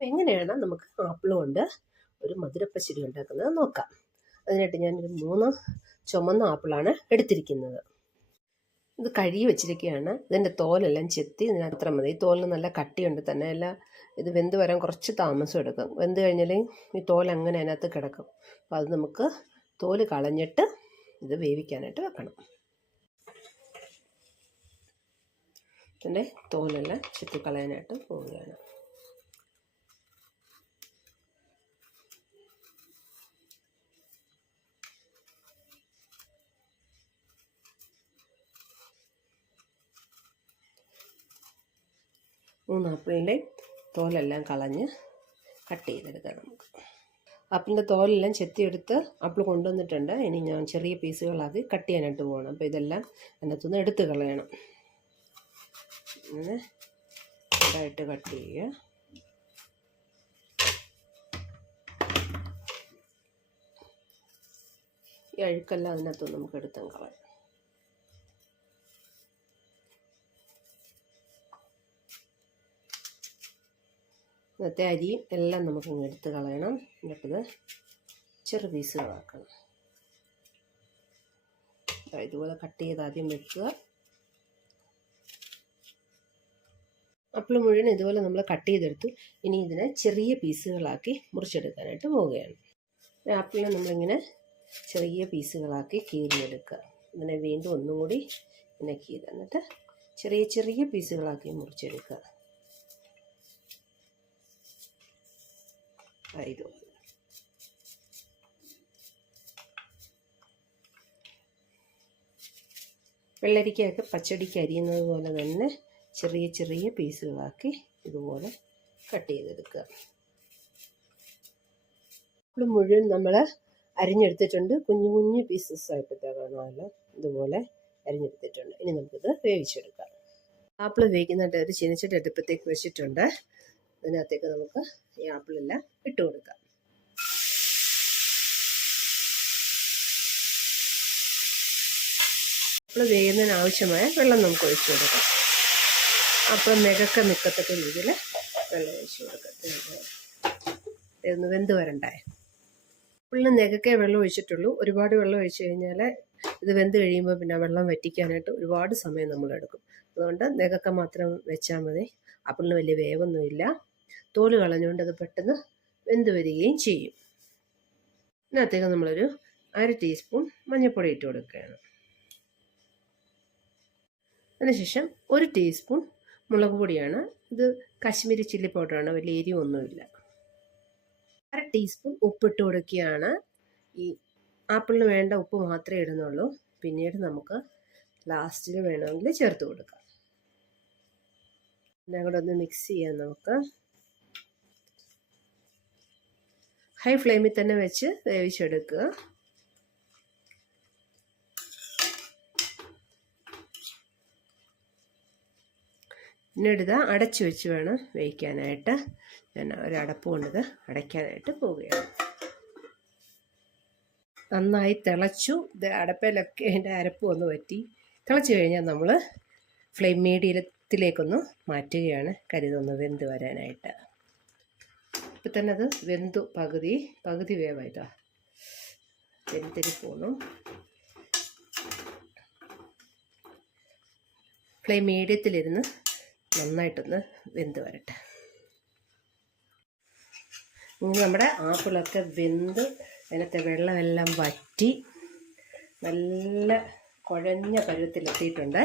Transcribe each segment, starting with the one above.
എങ്ങനെയാണ് നമുക്ക് ആപ്പിൾ കൊണ്ട് ഒരു മധുരപ്പച്ചടി ഉണ്ടാക്കുന്നത് നോക്കാം. അതിനായിട്ട് ഞാനൊരു മൂന്ന് ചുമന്ന ആപ്പിളാണ് എടുത്തിരിക്കുന്നത്. ഇത് കഴുകി വെച്ചിരിക്കുകയാണ്. ഇതിന്റെ തോലെല്ലാം ചെത്തി ഇതിനകത്ത് അത്ര മതി. ഈ തോലിന് നല്ല കട്ടിയുണ്ട് തന്നെ. അല്ല ഇത് വെന്ത് വരാൻ കുറച്ച് താമസം എടുക്കും. വെന്ത് കഴിഞ്ഞാൽ ഈ തോൽ അങ്ങനെ അതിനകത്ത് കിടക്കും. അപ്പോൾ അത് നമുക്ക് തോൽ കളഞ്ഞിട്ട് ഇത് വേവിക്കാനായിട്ട് വെക്കണം. ഇതിന്റെ തോലെല്ലാം ചെത്തി കളയാനായിട്ട് പോവുകയാണ്. മൂന്ന് ആപ്പിളിന്റെ തോലെല്ലാം കളഞ്ഞ് കട്ട് ചെയ്തെടുക്കാം നമുക്ക്. ആപ്പിളിന്റെ തോലെല്ലാം ചെത്തിയെടുത്ത് ആപ്പിൾ കൊണ്ടുവന്നിട്ടുണ്ട്. ഇനി ഞാൻ ചെറിയ പീസുകളാക്കി കട്ട് ചെയ്യാനായിട്ട് പോകണം അപ്പോൾ ഇതെല്ലാം അതിനകത്തുനിന്ന് എടുത്ത് കളയണം. അങ്ങനെ ഇതായിട്ട് കട്ട് ചെയ്യുക. ഈ അഴുക്കെല്ലാം അതിനകത്തുനിന്ന് നമുക്ക് എടുത്തും കളയാം. ഇന്നത്തെ അരിയും എല്ലാം നമുക്ക് ഇങ്ങനെ എടുത്ത് കളയണം. എന്നിട്ടത് ചെറു പീസുകളാക്കണം. ഇതുപോലെ കട്ട് ചെയ്ത് ആദ്യം വെക്കുക. അപ്പോൾ മുഴുവൻ ഇതുപോലെ നമ്മൾ കട്ട് ചെയ്തെടുത്തു. ഇനി ഇതിനെ ചെറിയ പീസുകളാക്കി മുറിച്ചെടുക്കാനായിട്ട് പോവുകയാണ്. ആപ്പിളിനെ നമ്മളിങ്ങനെ ചെറിയ പീസുകളാക്കി കീറിയെടുക്കുക. ഇതിനെ വീണ്ടും ഒന്നും കൂടി ഇങ്ങനെ കീറി എന്നിട്ട് ചെറിയ ചെറിയ പീസുകളാക്കി മുറിച്ചെടുക്കുക. ഇതുപോലെ വെള്ളരിക്കയൊക്കെ പച്ചടിക്ക് അരിയുന്നത് പോലെ തന്നെ ചെറിയ ചെറിയ പീസുകളാക്കി ഇതുപോലെ കട്ട് ചെയ്തെടുക്കുക. ഇപ്പോൾ മുഴുവൻ നമ്മൾ അരിഞ്ഞെടുത്തിട്ടുണ്ട്. കുഞ്ഞു കുഞ്ഞു പീസസ് ആയിട്ട് തരണമല്ലോ ഇതുപോലെ അരിഞ്ഞെടുത്തിട്ടുണ്ട്. ഇനി നമുക്കിത് വേവിച്ചെടുക്കാം. ആപ്പിൾ വേവിക്കുന്നതായിട്ട് ഒരു ചിനിച്ചിട്ട് അടുപ്പത്തേക്ക് വെച്ചിട്ടുണ്ട്. അതിനകത്തേക്ക് നമുക്ക് ഈ ആപ്പിളെല്ലാം ഇട്ട് കൊടുക്കാം. ആപ്പിൾ വേകുന്നതിന് ആവശ്യമായ വെള്ളം നമുക്ക് ഒഴിച്ചു കൊടുക്കാം. അപ്പം മികക്ക നിൽക്കത്തക്ക രീതിയിൽ വെള്ളം ഒഴിച്ചു കൊടുക്കാം. വെന്ത് വരണ്ടേ? ആപ്പിളിന് നികക്കെ വെള്ളം ഒഴിച്ചിട്ടുള്ളൂ. ഒരുപാട് വെള്ളം ഒഴിച്ചു കഴിഞ്ഞാൽ ഇത് വെന്ത് കഴിയുമ്പോൾ പിന്നെ വെള്ളം വറ്റിക്കാനായിട്ട് ഒരുപാട് സമയം നമ്മളെടുക്കും. അതുകൊണ്ട് നികക്ക മാത്രം വെച്ചാൽ മതി. ആപ്പിളിന് വലിയ വേവൊന്നുമില്ല. തോൽ കളഞ്ഞുകൊണ്ട് അത് പെട്ടെന്ന് വെന്ത് വരികയും ചെയ്യും. ഇതിനകത്തേക്ക് നമ്മളൊരു അര ടീസ്പൂൺ മഞ്ഞൾപ്പൊടി ഇട്ട് കൊടുക്കുകയാണ്. അതിനുശേഷം ഒരു ടീസ്പൂൺ മുളക് പൊടിയാണ്. ഇത് കാശ്മീരി ചില്ലി പൗഡറാണ് വലിയ എരിവൊന്നുമില്ല. അര ടീസ്പൂൺ ഉപ്പിട്ട് കൊടുക്കുകയാണ്. ഈ ആപ്പിളിന് വേണ്ട ഉപ്പ് മാത്രമേ ഇടുന്നുള്ളൂ. പിന്നീട് നമുക്ക് ലാസ്റ്റിൽ വേണമെങ്കിൽ ചേർത്ത് കൊടുക്കാം. എല്ലാം കൂടെ ഒന്ന് മിക്സ് ചെയ്യാം നമുക്ക്. ഹൈ ഫ്ലെയിമിൽ തന്നെ വെച്ച് വേവിച്ചെടുക്കുക. പിന്നീട് അടച്ചു വെച്ച് വേണം വേവിക്കാനായിട്ട്. ഞാൻ ഒരു അടപ്പ് അടയ്ക്കാനായിട്ട് പോവുകയാണ്. നന്നായി തിളച്ചു. ഇത് അടപ്പയിലൊക്കെ അതിന്റെ അരപ്പ് ഒന്ന് പറ്റി തിളച്ചു കഴിഞ്ഞാൽ നമ്മൾ ഫ്ലെയിം മീഡിയത്തിലേക്കൊന്ന് മാറ്റുകയാണ്. കരുതൊന്ന് വെന്ത് വരാനായിട്ട്. ഇപ്പം തന്നെ അത് വെന്തു പകുതി പകുതി വേവായിട്ടാ വെന്തിരി പോകണം ഫ്ലെയിം മീഡിയത്തിലിരുന്ന് നന്നായിട്ടൊന്ന് വെന്ത് വരട്ടെ. ഇനി നമ്മുടെ ആപ്പിളൊക്കെ വെന്ത് അതിനകത്തെ വെള്ളമെല്ലാം വറ്റി നല്ല കുഴഞ്ഞ പരുവത്തിലെത്തിയിട്ടുണ്ട്.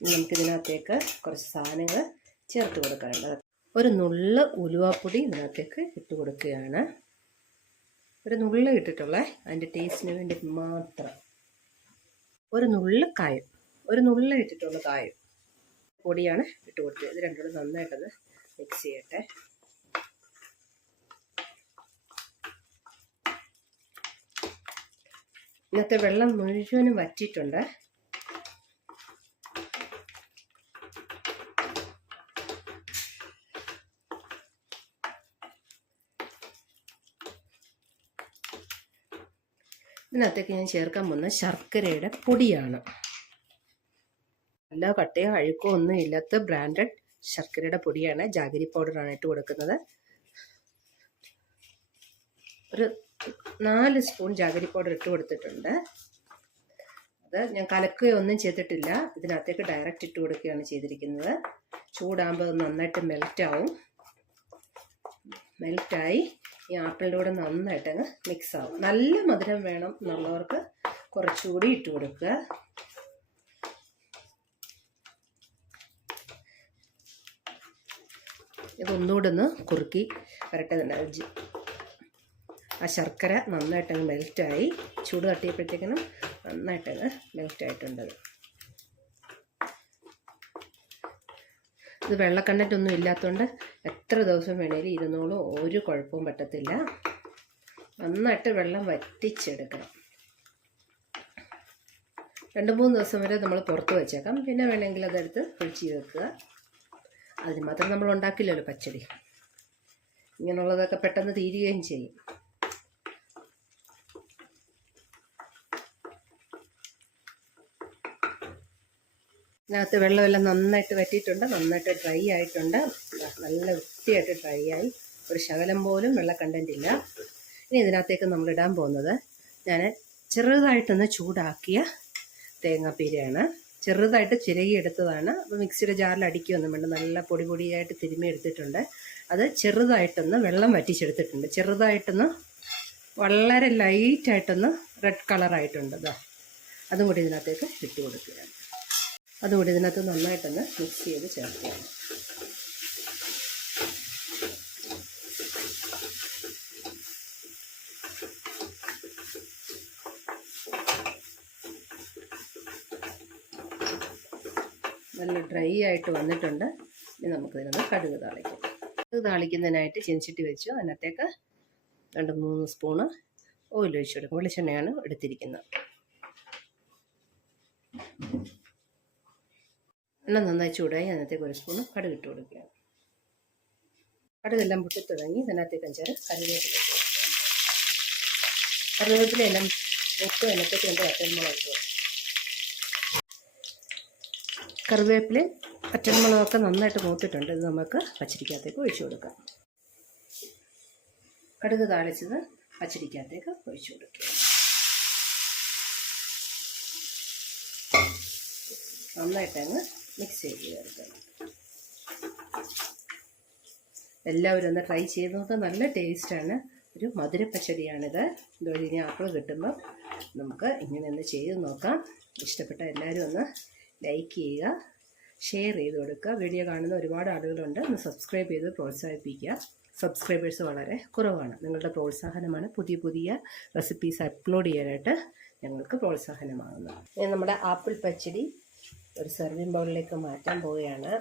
ഇനി നമുക്കിതിനകത്തേക്ക് കുറച്ച് സാധനങ്ങൾ ചേർത്ത് കൊടുക്കാനുണ്ട്. ഒരു നുള്ള് ഉലുവാപ്പൊടി ഇതിനകത്തേക്ക് ഇട്ട് കൊടുക്കുകയാണ്. ഒരു നുള്ള് ഇട്ടിട്ടുള്ള അതിന്റെ ടേസ്റ്റിന് വേണ്ടി മാത്രം. ഒരു നുള്ള് കായം ഒരു നുള്ള് ഇട്ടിട്ടുള്ള കായം പൊടിയാണ് ഇട്ട് കൊടുത്തത് ഇത് രണ്ടും നന്നായിട്ടൊന്ന് മിക്സ് ചെയ്യട്ടെ. ഇന്നത്തെ വെള്ളം മുഴുവനും വറ്റിയിട്ടുണ്ട്. ഇതിനകത്തേക്ക് ഞാൻ ചേർക്കാൻ പോകുന്ന ശർക്കരയുടെ പൊടിയാണ്. നല്ല കട്ടയോ അഴുക്കോ ഒന്നും ഇല്ലാത്ത ബ്രാൻഡഡ് ശർക്കരയുടെ പൊടിയാണ്. ജാഗരി പൗഡറാണ് ഇട്ട് കൊടുക്കുന്നത്. ഒരു നാല് സ്പൂൺ ജാഗരി പൗഡർ ഇട്ട് കൊടുത്തിട്ടുണ്ട്. അത് ഞാൻ കലക്കുകയൊന്നും ചെയ്തിട്ടില്ല. ഇതിനകത്തേക്ക് ഡയറക്റ്റ് ഇട്ട് കൊടുക്കുകയാണ് ചെയ്തിരിക്കുന്നത്. ചൂടാകുമ്പോൾ നന്നായിട്ട് മെൽറ്റാവും മെൽറ്റായി ഈ ആപ്പിളിന്റെ കൂടെ നന്നായിട്ട് അങ്ങ് മിക്സ് ആവും. നല്ല മധുരം വേണം എന്നുള്ളവർക്ക് കുറച്ചുകൂടി ഇട്ട് കൊടുക്കുക. ഇതൊന്നുകൂടെ ഒന്ന് കുറുക്കി വരട്ടതുണ്ട് ആ ശർക്കര നന്നായിട്ടങ്ങ് മെൽറ്റായി ചൂട് തട്ടിയപ്പോഴത്തേക്കിനും നന്നായിട്ടങ്ങ് മെൽറ്റായിട്ടുണ്ടത് ഇത് വെള്ളക്കണ്ണറ്റ് ഒന്നും ഇല്ലാത്തതുകൊണ്ട് എത്ര ദിവസം വേണേലും ഇരുന്നോളും ഒരു കുഴപ്പവും പറ്റത്തില്ല. നന്നായിട്ട് വെള്ളം വറ്റിച്ചെടുക്കണം. രണ്ട് മൂന്ന് ദിവസം വരെ നമ്മൾ പുറത്ത് വെച്ചേക്കാം. പിന്നെ വേണമെങ്കിൽ അതെടുത്ത് ഒഴിച്ച് വെക്കുക. അതിന് മാത്രം നമ്മൾ ഉണ്ടാക്കില്ലല്ലോ പച്ചടി. ഇങ്ങനെയുള്ളതൊക്കെ പെട്ടെന്ന് തീരുകയും ചെയ്യും. ഇതിനകത്ത് വെള്ളമെല്ലാം നന്നായിട്ട് വറ്റിയിട്ടുണ്ട് നന്നായിട്ട് ഡ്രൈ ആയിട്ടുണ്ട്. നല്ല വൃത്തിയായിട്ട് ഡ്രൈ ആയി. ഒരു ശകലം പോലും വെള്ള കണ്ടന്റ് ഇല്ല. ഇനി ഇതിനകത്തേക്ക് നമ്മൾ ഇടാൻ പോകുന്നത് ഞാൻ ചെറുതായിട്ടൊന്ന് ചൂടാക്കിയ തേങ്ങാപ്പീരയാണ്. ചെറുതായിട്ട് ചിരകി എടുത്തതാണ്. അപ്പോൾ മിക്സിയുടെ ജാറിൽ അടിക്കുകയൊന്നും വേണ്ട. നല്ല പൊടി പൊടിയായിട്ട് തിരുമ്മി എടുത്തിട്ടുണ്ട്. അത് ചെറുതായിട്ടൊന്ന് വെള്ളം വറ്റിച്ചെടുത്തിട്ടുണ്ട്. ചെറുതായിട്ടൊന്ന് വളരെ ലൈറ്റായിട്ടൊന്ന് റെഡ് കളറായിട്ടുണ്ട് ഇതാ അതും കൂടി ഇതിനകത്തേക്ക് ഇട്ട് കൊടുക്കുകയാണ്. അതുകൂടി ഇതിനകത്ത് നന്നായിട്ടൊന്ന് മിക്സ് ചെയ്ത് ചേർക്കുകയാണ് നല്ല ഡ്രൈ ആയിട്ട് വന്നിട്ടുണ്ട്. ഇനി നമുക്കിതിനൊന്ന് കടുക് താളിക്കാം. കടുക് താളിക്കുന്നതിനായിട്ട് ചെഞ്ചിട്ടി വെച്ചു. അതിനകത്തേക്ക് രണ്ട് മൂന്ന് സ്പൂണ് ഓയിൽ ഒഴിച്ചു കൊടുക്കും. വെളിച്ചെണ്ണയാണ് എടുത്തിരിക്കുന്നത്. എണ്ണ നന്നായി ചൂടായി അതിനകത്തേക്ക് ഒരു സ്പൂണ് കടുക് ഇട്ട് കൊടുക്കുകയാണ്. കടുകെല്ലാം പൊട്ടി തുടങ്ങി ഇതിനകത്തേക്ക് അഞ്ചാറ് കറിവേപ്പില ഇട്ട് കൊടുക്കുക. കറിവേപ്പില എല്ലാം അതിനകത്തേക്ക് രണ്ട് വറ്റൽമുളക് ഇട്ട് കൊടുക്കുക. കറിവേപ്പില പച്ചമുളകൊക്കെ നന്നായിട്ട് മൂത്തിട്ടുണ്ട്. ഇത് നമുക്ക് പച്ചരിക്കകത്തേക്ക് ഒഴിച്ചു കൊടുക്കാം. കടുക് താളിച്ചത് പച്ചരിക്കകത്തേക്ക് ഒഴിച്ചു കൊടുക്കുക നന്നായിട്ടങ്ങ് മിക്സ് ചെയ്ത് ചേർക്കണം എല്ലാവരും ഒന്ന് ട്രൈ ചെയ്ത് നോക്കുക നല്ല ടേസ്റ്റാണ് ഒരു മധുര പച്ചടിയാണിത്. ഇതുവഴി ഇനി ആപ്പിൾ കിട്ടുമ്പോൾ നമുക്ക് ഇങ്ങനെ ഒന്ന് ചെയ്ത് നോക്കാം. ഇഷ്ടപ്പെട്ട എല്ലാവരും ഒന്ന് ലൈക്ക് ചെയ്യുക ഷെയർ ചെയ്ത് കൊടുക്കുക. വീഡിയോ കാണുന്ന ഒരുപാട് ആളുകളുണ്ട്. ഒന്ന് സബ്സ്ക്രൈബ് ചെയ്ത് പ്രോത്സാഹിപ്പിക്കുക. സബ്സ്ക്രൈബേഴ്സ് വളരെ കുറവാണ്. നിങ്ങളുടെ പ്രോത്സാഹനമാണ് പുതിയ പുതിയ റെസിപ്പീസ് അപ്ലോഡ് ചെയ്യാനായിട്ട് ഞങ്ങൾക്ക് പ്രോത്സാഹനമാകുന്നത്. നമ്മുടെ ആപ്പിൾ പച്ചടി ഒരു സെർവിങ് ബൗളിലേക്ക് മാറ്റാൻ പോവുകയാണ്.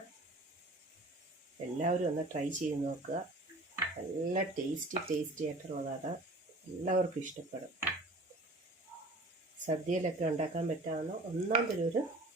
എല്ലാവരും ഒന്ന് ട്രൈ ചെയ്ത് നോക്കുക. നല്ല ടേസ്റ്റി ടേസ്റ്റി ആയിട്ടുള്ളതാണ്. എല്ലാവർക്കും ഇഷ്ടപ്പെടും. സദ്യയിലൊക്കെ ഉണ്ടാക്കാൻ പറ്റാവുന്ന ഒന്നാം തരം ഒരു